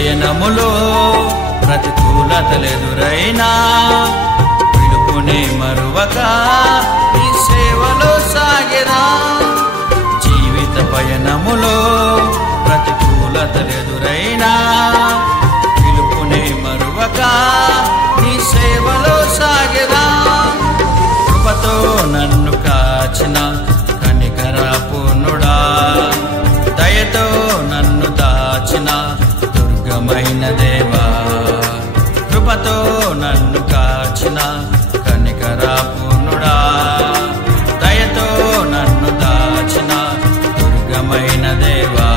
పయనములో ప్రతికూలతలెదురైనా పిలుపునే మరువక నీ సేవలో సాగెదా. జీవిత పయనములో ప్రతికూలతలెదురైనా పిలుపునే మరువక నీ సేవలో సాగెదా. కృపతో నన్ను కాచిన కనికరపూర్ణుడా, దయతో నన్ను దాచిన దుర్గమైన దేవా. కృపతో నన్ను కాచిన కనికరపూర్ణుడా, దయతో నన్ను దాచిన దుర్గమైన దేవా.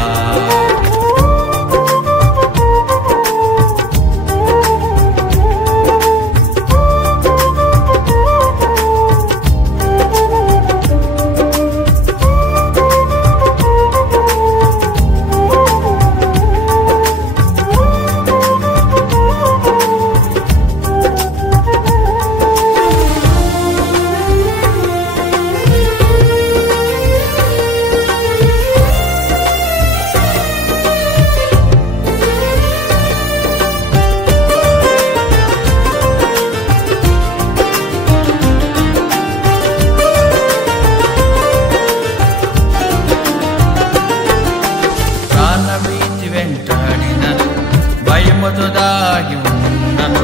భయముతో దాగి ఉన్నను,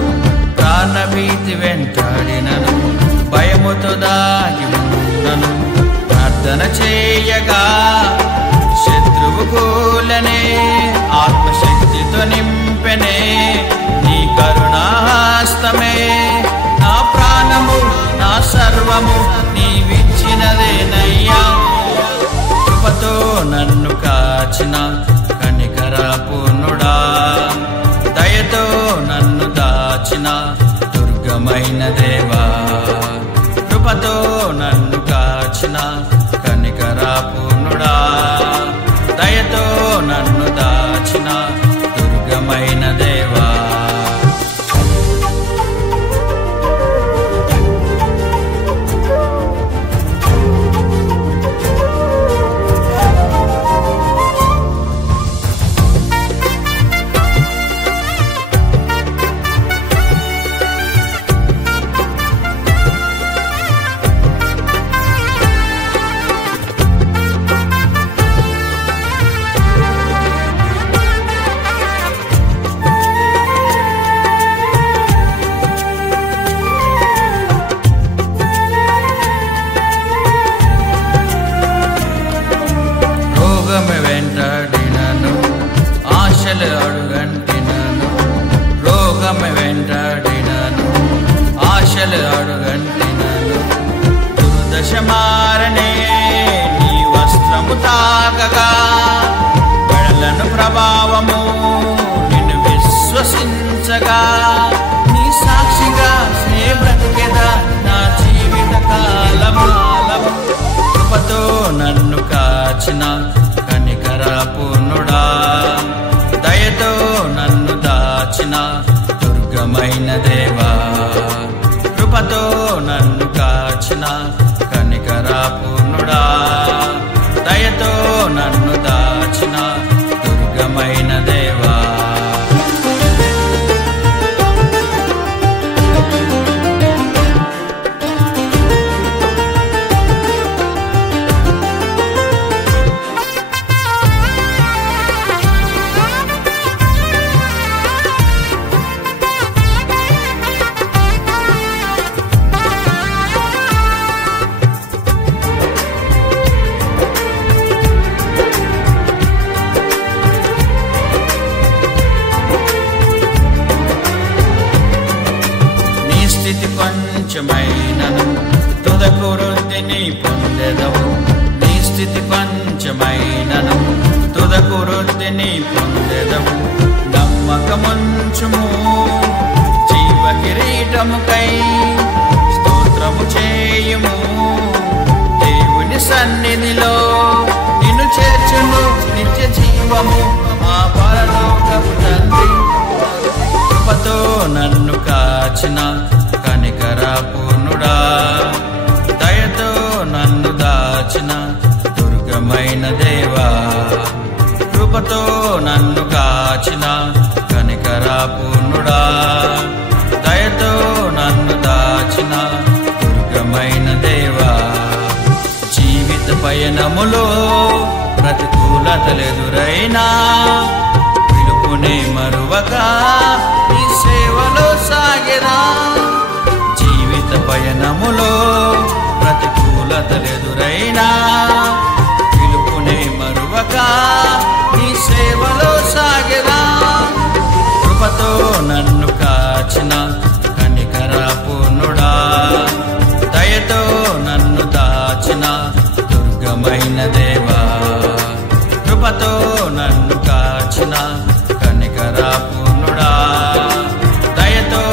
ప్రాణభీతి వెంటాడినను, భయముతో దాగి ఉన్నను. ప్రార్థన చేయగా శత్రువు కూలనే, ఆత్మశక్తితో నింపెనే నీ కరుణాహస్తమే. నా ప్రాణము నా సర్వము నీవిచ్చినదేనయ్యా. కృపతో నన్ను కాచిన కనికరపూర్ణుడా, దయతో నన్ను దాచిన దుర్గమైన దేవా. కృపతో నన్ను కాచిన కనికరపూర్ణుడా, దయతో నన్ను దాచిన దుర్గమైన దేవా. వెంటాడినను, ఆశలు అడుగంటినను, రోగమే వెంటాడినను, ఆశలు అడుగంటినను. దుర్దశ మారనే నీ వస్త్రము తాకగా, వెడలను ప్రభావము నిన్ను విశ్వసించగా. నీ సాక్షిగా నే బ్రతికెదా నా జీవిత కాలము. కృపతో నన్ను కాచిన కనికరపూర్ణుడా, దయతో నన్ను దాచిన దుర్గమైన దేవా. కృపతో నన్ను కాచిన కనికరపూర్ణుడా, దయతో నన్ను దాచిన దుర్గమైన దేవా. కొంచెమైనను తుదకు వృద్ధిని పొందెదవు. నీ స్థితి కొంచెమైనను తుదకు వృద్ధిని పొందెదవు. నమ్మకముంచుము జీవ కిరీటముకై స్తోత్రము చేయుము. దేవుని సన్నిధిలో నిన్ను చేర్చును నిత్య జీవము మా పరలోకపు తండ్రి. కృపతో నన్ను కాచిన కనికరపూర్ణుడా, దయతో నన్ను దాచిన దుర్గమైన దేవా. కృపతో నన్ను కాచిన కనికరాపూర్ణుడా దయతో నన్ను దాచిన దుర్గమైన దేవా జీవిత పయనములో ప్రతికూలతలెదురైనా పిలుపునే మరువక నీ సేవలో సాగెదా జీవిత పయనములో ప్రతికూలతలెదురైనా పిలుపునే మరువక నీ సేవలో సాగెదా కృపతో నన్ను కాచిన కనికరాపూర్ణుడా దయతో నన్ను దాచిన దుర్గమైన దేవా కృపతో నన్ను కాచిన కనికరాపూర్ణుడా దయతో